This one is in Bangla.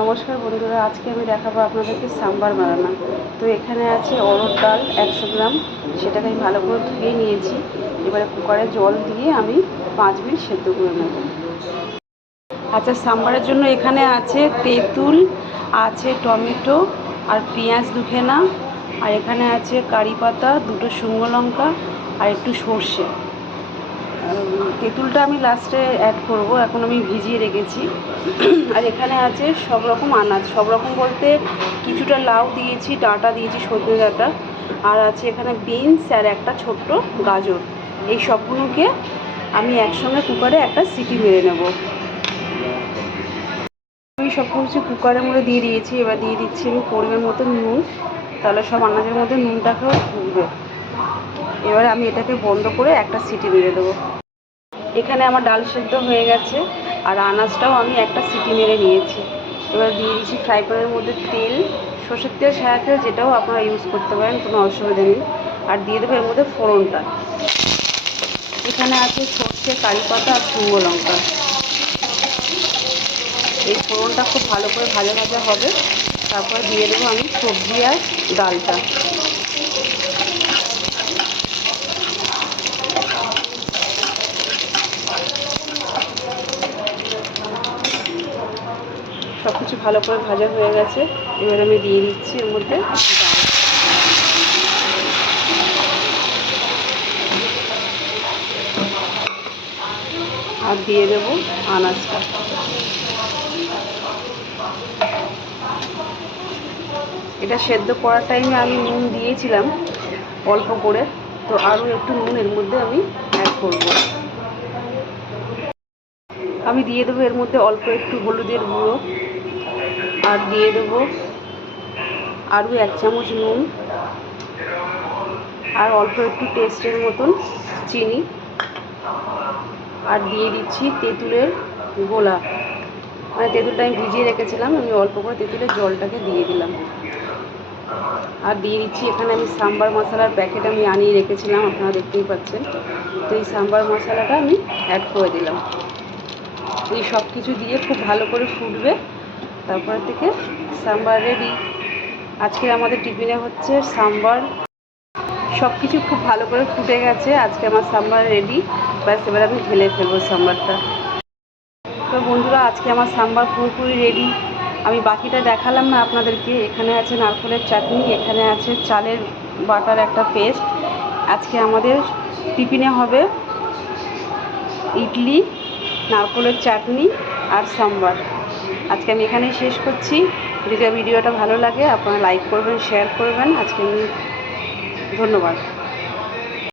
নমস্কার বন্ধুরা, আজকে আমি দেখাবো আপনাদেরকে সাম্বার বানানো। তো এখানে আছে অড়হর ডাল 100 গ্রাম, সেটাকে আমি ভালো করে ধুয়ে নিয়েছি। এবারে কুকারে জল দিয়ে আমি 5 মিনিট সেদ্ধ করে নেব। আচ্ছা, সাম্বারের জন্য এখানে আছে তেঁতুল, আছে টমেটো আর পেঁয়াজ দুখানা, আর এখানে আছে কারি পাতা, 2টো শুকনো লঙ্কা আর একটু সর্ষে। তেঁতুলটা আমি লাস্টে অ্যাড করব, এখন আমি ভিজিয়ে রেখেছি। আর এখানে আছে সব রকম আনাজ, সব রকম বলতে কিছুটা লাউ দিয়েছি, ডাঁটা দিয়েছি, সজনে ডাঁটা, আর আছে এখানে বিনস আর একটা ছোট্ট গাজর। এই সবগুলোকে আমি একসঙ্গে কুকারে একটা সিটি মেরে নেব। আমি সব কিছু কুকারের মধ্যে দিয়ে দিয়েছি। এবার দিয়ে দিচ্ছি আমি পরিমাণ মতো নুন, তাহলে সব আনাজের মধ্যে নুনটাকেও ঢুকবে। এবার আমি এটাকে বন্ধ করে একটা সিটি মেরে দেবো। এখানে আমার ডাল সেদ্ধ হয়ে গেছে, আর আনাজটাও আমি একটা সিটি মেরে নিয়েছি। এবার দিয়ে দিচ্ছি ফ্রাই প্যানের মধ্যে তেল, সর্ষের তেল, সাদা তেল, যেটাও আপনারা ইউজ করতে পারেন, কোনো অসুবিধা নেই। আর দিয়ে দেবো এর মধ্যে ফোড়নটা। এখানে আছে সর্ষে, কারি পাতা আর শুকনো লঙ্কা। এই ফোড়নটা খুব ভালো করে ভাজা ভাজা হবে। তারপরে দিয়ে দেবো আমি সবজি আর ডালটা। সব কিছু ভালো করে ভাজা হয়ে গেছে। এবার আমি দিয়ে দিচ্ছি এর মধ্যে ডাল, আর দিয়ে দেবো আনাজটা। এটা সেদ্ধ করার টাইমে আমি নুন দিয়েছিলাম অল্প করে, তো আরও একটু নুন এর মধ্যে আমি অ্যাড করব। আমি দিয়ে দেবো এর মধ্যে অল্প একটু হলুদের গুঁড়ো, আর দিয়ে দেবো আরও 1 চামচ নুন, আর অল্প একটু টেস্টের মতন চিনি, আর দিয়ে দিচ্ছি তেঁতুলের গোলা। মানে তেঁতুলটা আমি ভিজিয়ে রেখেছিলাম, আমি অল্প করে তেঁতুলের জলটাকে দিয়ে দিলাম। আর দিয়ে দিচ্ছি এখানে আমি সাম্বার মশলার প্যাকেট আমি আনিয়ে রেখেছিলাম, আপনারা দেখতেই পাচ্ছেন। তো এই সাম্বার মশলাটা আমি অ্যাড করে দিলাম। এই সব কিছু দিয়ে খুব ভালো করে ফুটবে, তারপর থেকে সাম্বার রেডি। আজকে আমাদের টিফিনে হচ্ছে সাম্বার। সব কিছু খুব ভালো করে ফুটে গেছে, আজকে আমার সাম্বার রেডি। ব্যাস, এবার আমি ঢেলে ফেলবো সাম্বারটা। তো বন্ধুরা, আজকে আমার সাম্বার পুরোপুরি রেডি। আমি বাকিটা দেখালাম না আপনাদেরকে। এখানে আছে নারকেলের চাটনি, এখানে আছে চালের বাটার একটা পেস্ট। আজকে আমাদের টিফিনে হবে ইডলি, নারকেলের চাটনি আর সাম্বার। আজকে আমি এখানেই শেষ করছি। যদি ভিডিওটা ভালো লাগে আপনারা লাইক করবেন, শেয়ার করবেন। আজকে ধন্যবাদ।